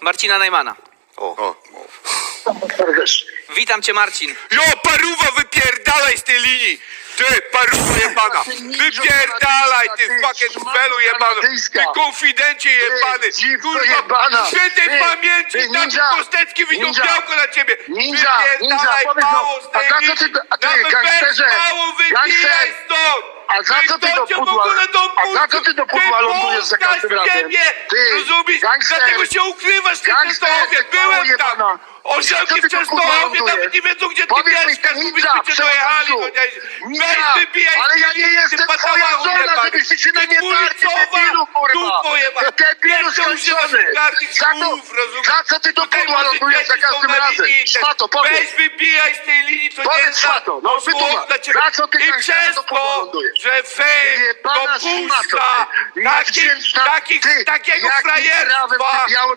Marcina Najmana. O. Witam cię Marcin. Jo, wypierdalaj z tej linii! Ty, paruwa jebana! Wypierdalaj, ty fucking felu jebana! Ty konfidencie jebany! dziwko jebana! świętej Ty, pamięci, ty, taki ninja! kostecki widział Ninja! białko na ciebie! Ninja, ninja, Wypierdalaj powiedz no, mało z a za co ty- a ty, Nawet gangsterze, mało gangster, stąd! a za co ty do w pudła- ogóle a za co ty do pudła Ty lądujesz za każdym razem? Ty, Rozumiesz? gangster, Dlatego się ukrywasz w gangster, Częstochowie! ty Byłem tam! jebana. Za co Orzełki ty w do pudła Częstochowie lądujesz? nawet nie wiedzą, gdzie ty Powiedz mi, mieszkasz, bo ninja, byśmy cię dojechali! chociaż- Ninja, Weź wybijaj ale ja nie jestem żona, jebany. żebyś się na mnie sowa, debilu, kurwa. dupło jebana. Ty debilu skończony. Za to- co ty do pudła lądujesz za każdym razem? Szmato, powiedz. Weź wybijaj z tej linii, to nie jest szmato, no wytłumacz. Za co ty I gangsterze przez do pudła to, lądujesz? że fame Jebana dopuszcza szmato, ty. takich, Niewdzięczna takich, ty. takiego Jakim prawem frajerstwa, ty biało-